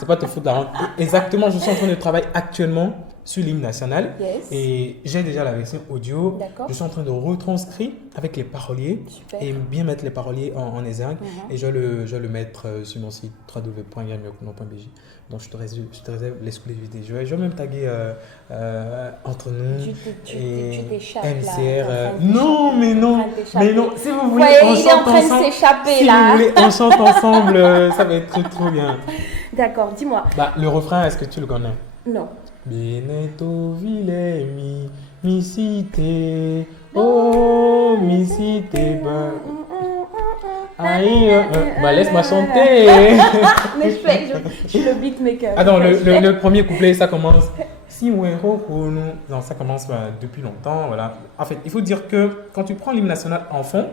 c'est pas te foutre la honte. Exactement, je suis en train de travailler actuellement sur l'hymne national Yes. et j'ai déjà la version audio. D'accord. Je suis en train de retranscrire avec les paroliers Super. et bien mettre les paroliers en exergue. Mhm. Et je vais le mettre sur mon site www.yanmiokno.bj. Donc je te réserve l'exclusivité. Je vais même taguer entre nous. Tu et t'échappes MCR. là. Non, mais non. Mais non, si vous voulez, Ouais, on il est en chante train de ensemble. s'échapper Si là. vous voulez, on chante ensemble, ça va être trop bien. D'accord, dis-moi. Bah, le refrain, est-ce que tu le connais? Non. Beneto ville mi cité, oh mi cité, bah laisse-moi chanter. Mais je suis le beatmaker. Attends, le premier couplet, ça commence. Si ouais, non, ça commence depuis longtemps, voilà. En fait, il faut dire que quand tu prends l'hymne national en fond,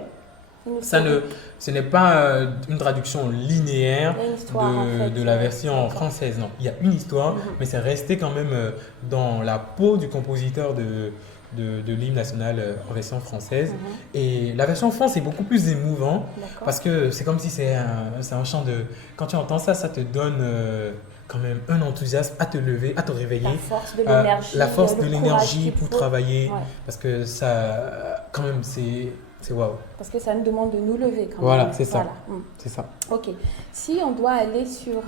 ce n'est pas une traduction linéaire Il y a une histoire, en fait. de la version française. Non, il y a une histoire, mais c'est resté quand même dans la peau du compositeur de l'hymne national en version française. Et la version France est beaucoup plus émouvant D'accord. parce que c'est comme si c'est un chant de... Quand tu entends ça, ça te donne quand même un enthousiasme à te lever, à te réveiller. La force de l'énergie. La force le de courage l'énergie qu'il pour faut. travailler. Ouais. Parce que ça, quand même, c'est waouh. Parce que ça nous demande de nous lever quand Voilà, même. c'est ça. Voilà. C'est ça. Ok. Si on doit aller sur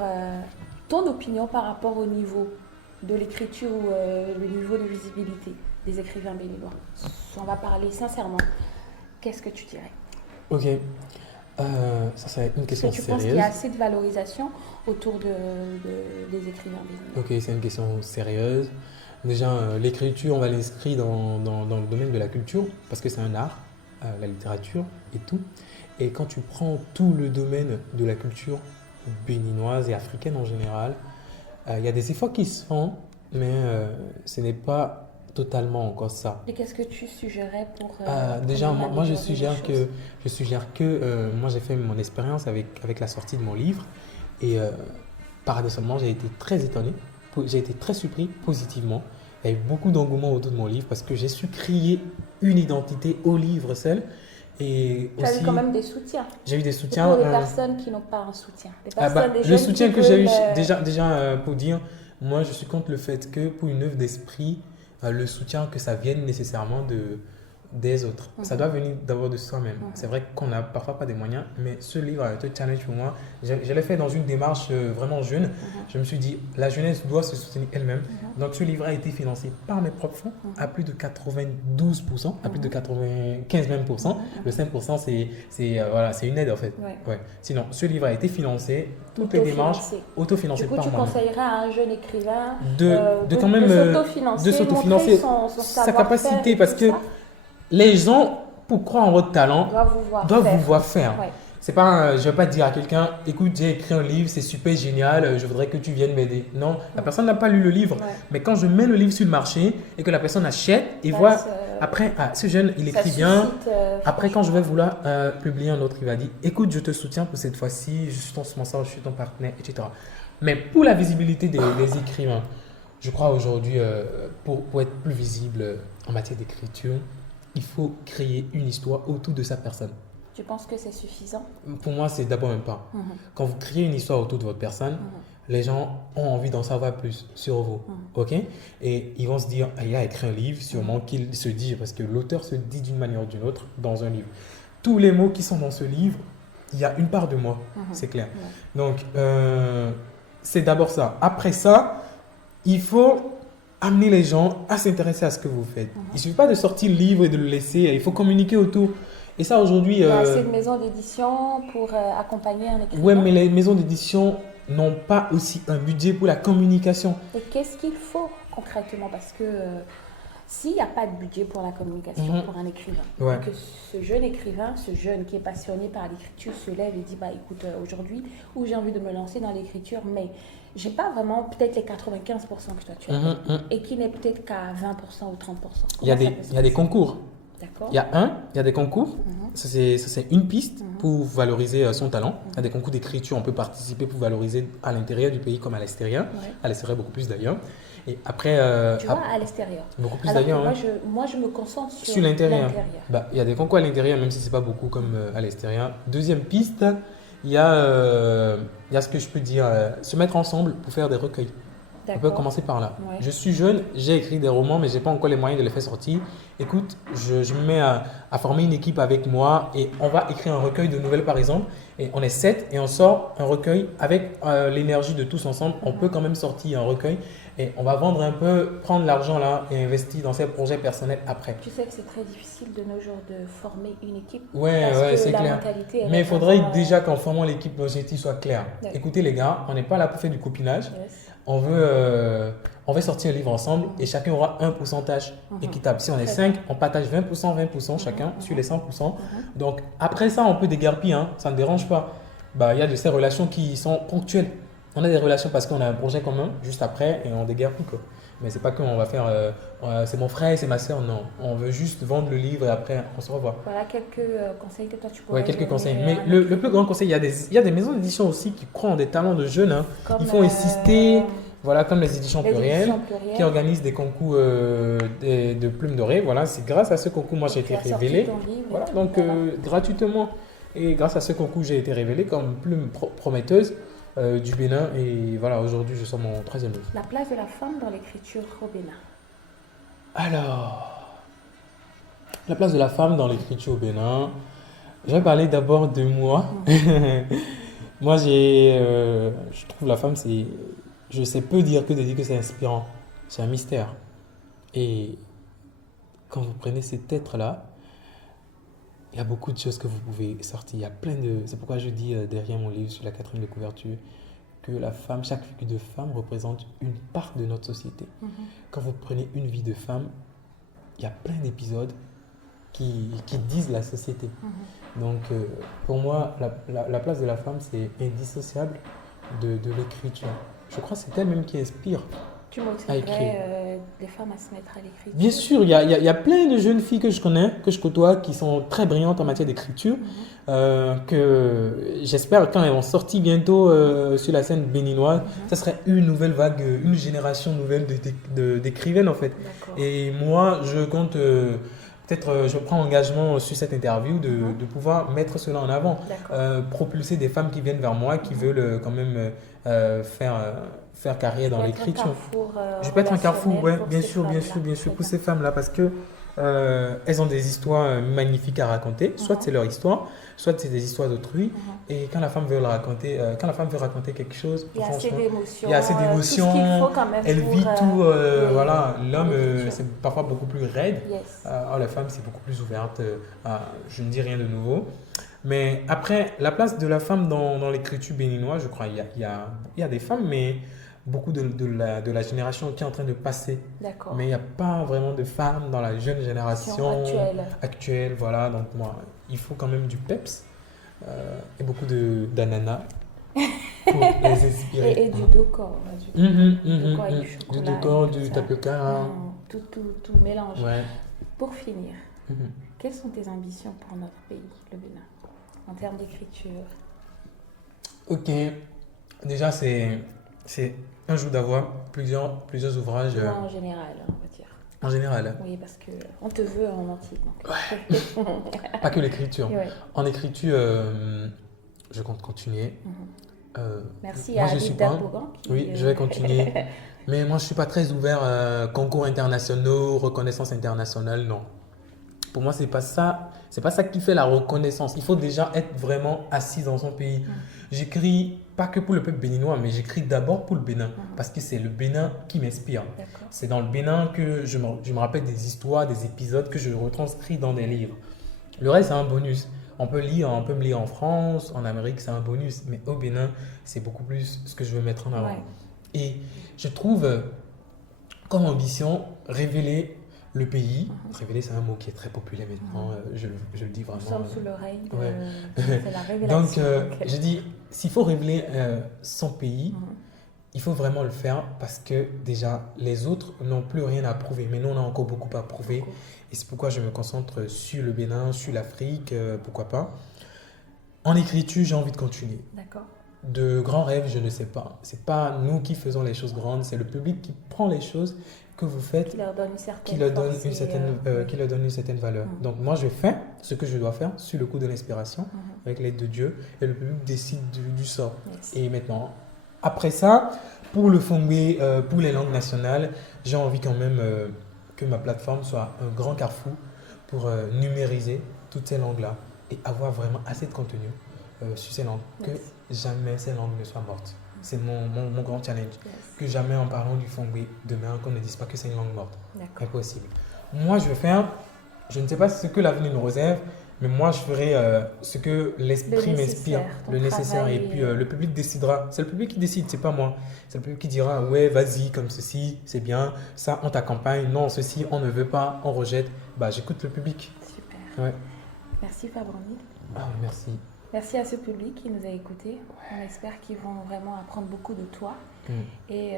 ton opinion par rapport au niveau de l'écriture ou le niveau de visibilité des écrivains béninois, on va parler sincèrement, qu'est-ce que tu dirais? Ok. Ça, c'est une question Est-ce que tu penses qu'il y sérieuse. a assez de valorisation autour des écrivains béninois? Ok, c'est une question sérieuse. Déjà, l'écriture, on va l'inscrire dans le domaine de la culture parce que c'est un art, la littérature et tout. Et quand tu prends tout le domaine de la culture béninoise et africaine en général, il y a des efforts qui se font, mais ce n'est pas totalement encore ça. Et qu'est-ce que tu suggérais pour... Déjà, pour moi je améliorer suggère les choses? moi j'ai fait mon expérience avec la sortie de mon livre et paradoxalement j'ai été très étonné, j'ai été très surpris positivement. Il y a eu beaucoup d'engouement autour de mon livre parce que j'ai su créer une identité au livre seul et Tu as eu aussi quand même des soutiens. j'ai eu des soutiens. Pour les personnes qui n'ont pas un soutien. Les personnes, des Le jeunes soutien qui que j'ai eu, veulent, déjà pour dire, moi je suis contre le fait que pour une œuvre d'esprit, le soutien que ça vienne nécessairement des autres. Ça doit venir d'abord de soi-même. C'est vrai qu'on n'a parfois pas des moyens, mais ce livre a été un challenge pour moi. Je l'ai fait dans une démarche vraiment jeune. Je me suis dit, la jeunesse doit se soutenir elle-même. Donc ce livre a été financé par mes propres fonds à plus de 92%, à plus de 95 même %. Le 5%, c'est une aide en fait. Ouais. Sinon, ce livre a été financé, toutes les démarches autofinancées Du coup, par tu moi. conseillerais à un jeune écrivain Quand même de s'autofinancer, son sa savoir-faire capacité et parce tout que ça. les gens, pour croire en votre talent, doivent vous voir faire. Ouais. C'est pas, je vais pas dire à quelqu'un, écoute, j'ai écrit un livre, c'est super génial, je voudrais que tu viennes m'aider. Non, la personne n'a pas lu le livre. Ouais. Mais quand je mets le livre sur le marché et que la personne achète et voit, après, ce jeune, il écrit bien. Après, quand je vais vouloir publier un autre, il va dire, écoute, je te soutiens pour cette fois-ci, je suis ton sponsor, je suis ton partenaire, etc. Mais pour la visibilité des écrivains, je crois aujourd'hui, pour être plus visible en matière d'écriture, il faut créer une histoire autour de sa personne. Tu penses que c'est suffisant? Pour moi, c'est d'abord même pas. Quand vous créez une histoire autour de votre personne, les gens ont envie d'en savoir plus sur vous. Ok? Et ils vont se dire, ah, il a écrit un livre, sûrement qu'il se dit, parce que l'auteur se dit d'une manière ou d'une autre dans un livre. Tous les mots qui sont dans ce livre, il y a une part de moi, c'est clair. Donc, c'est d'abord ça. Après ça, il faut amener les gens à s'intéresser à ce que vous faites. Il ne suffit pas de sortir le livre et de le laisser, il faut communiquer autour. Et ça, aujourd'hui... Il y a assez de maisons d'édition pour accompagner un écrivain. Oui, mais les maisons d'édition n'ont pas aussi un budget pour la communication. Et qu'est-ce qu'il faut concrètement? Parce que S'il n'y a pas de budget pour la communication pour un écrivain, Ouais. que ce jeune écrivain, ce jeune qui est passionné par l'écriture se lève et dit bah écoute, aujourd'hui, où j'ai envie de me lancer dans l'écriture, mais j'ai pas vraiment peut-être les 95% que toi tu as, et qui n'est peut-être qu'à 20% ou 30%. Il y a Comment ça des, peut se il y a des passer? concours. D'accord. Il y a des concours. Ça, c'est une piste pour valoriser son talent. Il y a des concours d'écriture, on peut participer pour valoriser à l'intérieur du pays comme à l'extérieur. Ouais. À l'extérieur, beaucoup plus d'ailleurs. Et après, Tu vois, à l'extérieur. beaucoup plus Alors que d'ailleurs. moi, Hein. moi, je me concentre sur Sur l'intérieur. l'intérieur. Bah, il y a des concours à l'intérieur, même si ce n'est pas beaucoup comme à l'extérieur. Deuxième piste, il y a ce que je peux dire, se mettre ensemble pour faire des recueils. On peut D'accord. commencer par là. Ouais. Je suis jeune, j'ai écrit des romans, mais je n'ai pas encore les moyens de les faire sortir. Écoute, je me mets à former une équipe avec moi et on va écrire un recueil de nouvelles, par exemple. Et on est 7 et on sort un recueil avec l'énergie de tous ensemble. On peut quand même sortir un recueil et on va vendre un peu, prendre l'argent là et investir dans ses projets personnels après. Tu sais que c'est très difficile de nos jours de former une équipe. Ouais, Parce ouais, que c'est la clair. mentalité, elle Mais est il faudrait vraiment, déjà qu'en formant l'équipe, l'objectif soit clair. D'accord. Écoutez les gars, on n'est pas là pour faire du copinage. yes. On veut sortir un livre ensemble et chacun aura un pourcentage équitable. Si on est Très 5, on partage 20%, 20% chacun sur les 100%. Donc après ça, on peut déguerpir, hein, ça ne dérange pas. Bah, il y a de ces relations qui sont ponctuelles. On a des relations parce qu'on a un projet commun juste après et on déguerpit quoi. Mais c'est pas qu'on va faire c'est mon frère, c'est ma soeur, non. On veut juste vendre le livre et après on se revoit. Voilà quelques conseils que toi tu pourrais Ouais, quelques donner conseils. à Mais un le plus grand conseil, il y a des maisons d'édition aussi qui croient en des talents de jeunes. Hein. comme, Il faut insister, voilà, comme les éditions les plurielles, éditions plurielles, qui organisent des concours de plumes dorées. Voilà, c'est grâce à ce concours, moi j'ai qui été a sorti révélé. ton livre et Voilà, tout, donc voilà. gratuitement. Et grâce à ce concours, j'ai été révélé comme plume prometteuse du Bénin. Et voilà, aujourd'hui, je sors mon troisième livre. La place de la femme dans l'écriture au Bénin. Alors, la place de la femme dans l'écriture au Bénin. Je vais parler d'abord de moi. Moi, je trouve la femme, je sais peu dire que de dire que c'est inspirant. C'est un mystère. Et quand vous prenez cet être-là, il y a beaucoup de choses que vous pouvez sortir. Il y a plein de... C'est pourquoi je dis derrière mon livre, sur la 4e de couverture, que la femme, chaque figure de femme représente une part de notre société. Quand vous prenez une vie de femme, il y a plein d'épisodes qui disent la société. Donc, pour moi, la place de la femme, c'est indissociable de l'écriture. Je crois que c'est elle-même qui inspire. Tu À écrire. motiverais les femmes à se mettre à l'écriture. Bien sûr, il y a plein de jeunes filles que je connais, que je côtoie, qui sont très brillantes en matière d'écriture, que j'espère quand elles vont sortir bientôt sur la scène béninoise, ça serait une nouvelle vague, une génération nouvelle d'écrivaines en fait. D'accord. Et moi, je compte, peut-être, je prends engagement sur cette interview de pouvoir mettre cela en avant, D'accord. propulser des femmes qui viennent vers moi, qui veulent quand même faire carrière dans l'écriture. Je peux être un carrefour, ouais, bien sûr, pour ces femmes-là, parce que elles ont des histoires magnifiques à raconter. Soit c'est leur histoire, soit c'est des histoires d'autrui. Et quand la femme veut raconter, quelque chose, Il y a assez franchement, d'émotions. il y a assez tout ce qu'il d'émotions. faut quand même Elle pour, vit tout, oui, voilà. L'homme, l'écriture. c'est parfois beaucoup plus raide. Yes. Alors la femme, c'est beaucoup plus ouverte. Je ne dis rien de nouveau. Mais après, la place de la femme dans l'écriture béninoise, je crois, il y a des femmes, mais beaucoup de la génération qui est en train de passer. D'accord. Mais il n'y a pas vraiment de femmes dans la jeune génération actuelle. Voilà, donc moi, il faut quand même du peps et beaucoup d'ananas pour les inspirer. Et du dokor. Du dokor, du tapioca. Tout mélange. Ouais. Pour finir, quelles sont tes ambitions pour notre pays, le Bénin, en termes d'écriture? Ok, déjà c'est un jour d'avoir plusieurs ouvrages En général, on va dire. en général. Oui, parce qu'on te veut en entier. Donc. Pas que l'écriture. Ouais. En écriture, je compte continuer. Merci moi, à je suis David pas. Dabogan. Oui, je vais continuer. Mais moi, je ne suis pas très ouvert concours internationaux, reconnaissance internationale, non. Pour moi, c'est pas ça qui fait la reconnaissance. Il faut déjà être vraiment assis dans son pays. J'écris pas que pour le peuple béninois, mais j'écris d'abord pour le Bénin, parce que c'est le Bénin qui m'inspire. D'accord. C'est dans le Bénin que je me rappelle des histoires, des épisodes que je retranscris dans des livres. Le reste, c'est un bonus. On peut me lire en France, en Amérique, c'est un bonus. Mais au Bénin, c'est beaucoup plus ce que je veux mettre en avant. Ouais. Et je trouve comme ambition révéler Le pays, révéler, c'est un mot qui est très populaire maintenant. Je le dis Nous vraiment. sommes sous l'oreille de... Ouais. C'est la révélation. Donc, je dis, s'il faut révéler son pays, il faut vraiment le faire parce que déjà, les autres n'ont plus rien à prouver. Mais nous, on a encore beaucoup à prouver. Et c'est pourquoi je me concentre sur le Bénin, sur l'Afrique, pourquoi pas. En écriture, j'ai envie de continuer. D'accord. De grands rêves, je ne sais pas. C'est pas nous qui faisons les choses grandes, c'est le public qui prend les choses que vous faites, Qui leur donne une certaine qui leur donne force une et, certaine, qui leur donne une certaine valeur. Donc moi, je fais ce que je dois faire sur le coup de l'inspiration, avec l'aide de Dieu, et le public décide du sort. Yes. Et maintenant, après ça, pour le Fongbe, pour les langues nationales, j'ai envie quand même que ma plateforme soit un grand carrefour pour numériser toutes ces langues-là et avoir vraiment assez de contenu sur ces langues, que jamais ces langues ne soient mortes. C'est mon grand challenge. Yes. Que jamais en parlant du Fongbe demain, qu'on ne dise pas que c'est une langue morte. D'accord. Impossible. Moi, je vais faire, je ne sais pas ce que l'avenir nous réserve, mais moi, je ferai ce que l'esprit Le m'inspire, nécessaire, ton le nécessaire. travail, Et puis, le public décidera. C'est le public qui décide, c'est pas moi. C'est le public qui dira, ouais, vas-y, comme ceci, c'est bien. Ça, on t'accompagne. Non, ceci, on ne veut pas, on rejette. Bah, j'écoute le public. Super. Ouais. Merci Fabroni. Ah, merci. Merci à ce public qui nous a écoutés. On espère qu'ils vont vraiment apprendre beaucoup de toi. Et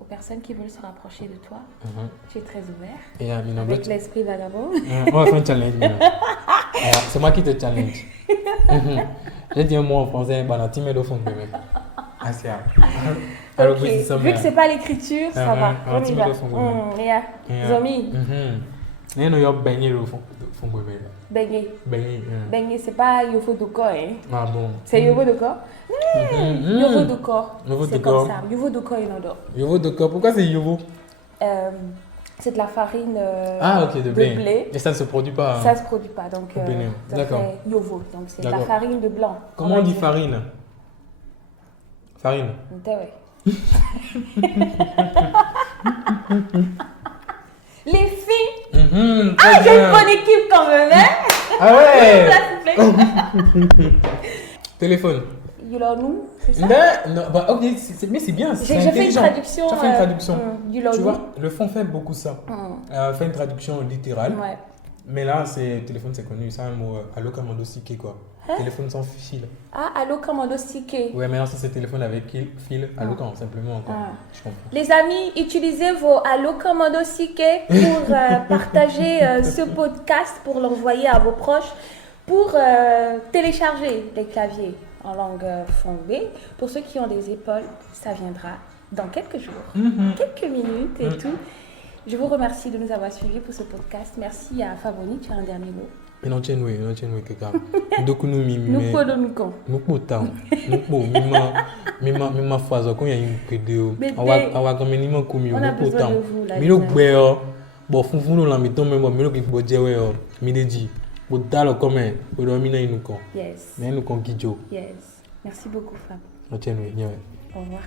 aux personnes qui veulent se rapprocher de toi, tu es très ouvert. Et avec l'esprit vagabond. On va faire un challenge. C'est moi qui te challenge. J'ai dit un mot en français, banati mais le fond de même. Ah, c'est Ok. Vu que c'est pas l'écriture, ça va. On y va. Zomi. Et nous avons baigné le fond de même. Beignet. Baigné. Beignet, c'est pas Yovo Doko, hein. Ah bon. C'est Yovo Doko. Yovo Doko. Yovo C'est Doko. comme ça. Yovo Doko et Nodo. Yovo de quoi? Pourquoi c'est Yovo? C'est de la farine de blé. Et ça ne se produit pas. Ça ne se produit pas, donc au Bénin. ça D'accord. fait Yovo. Donc c'est de la D'accord. farine de blanc. Comment on dit farine? Farine. Ouais. Les filles. J'ai une bonne équipe quand même, hein? Ah ouais. S'il te plaît. Téléphone. Yulonu, c'est ça? Non, bah ok, mais c'est bien. J'ai fait une traduction. Tu as fait une traduction. Yulonu. Tu vois, le fond fait beaucoup ça. Fait une traduction littérale. Ouais. Mais là, téléphone, c'est connu. C'est un mot allo commando siké quoi. Téléphone sans fil. Ah, allo commando siké. Ouais, maintenant si c'est téléphone avec fil, allo quand simplement quoi. Je comprends. Les amis, utilisez vos allo commando siké pour partager ce podcast, pour l'envoyer à vos proches, pour télécharger les claviers en langue fongbe. Pour ceux qui ont des épaules, ça viendra dans quelques jours, quelques minutes et tout. Je vous remercie de nous avoir suivis pour ce podcast. Merci à Fabroni, tu as un dernier mot. Mais non, tiens, oui, quelqu'un. Donc, nous, nous, quoi de nous, quand nous, pourtant, nous, mima phrase, quand il y a une vidéo, on va comme minimum comme on a besoin de vous, là. Mais le guerre, bon, foufou, nous, la mettons même, mais le qui peut dire, ouais, midi, pour d'aller comme un, pour dormir, nous, quand. Yes. Mais nous, quand qui joue. Yes. Merci beaucoup, Fab. Non, tiens, oui, Au revoir.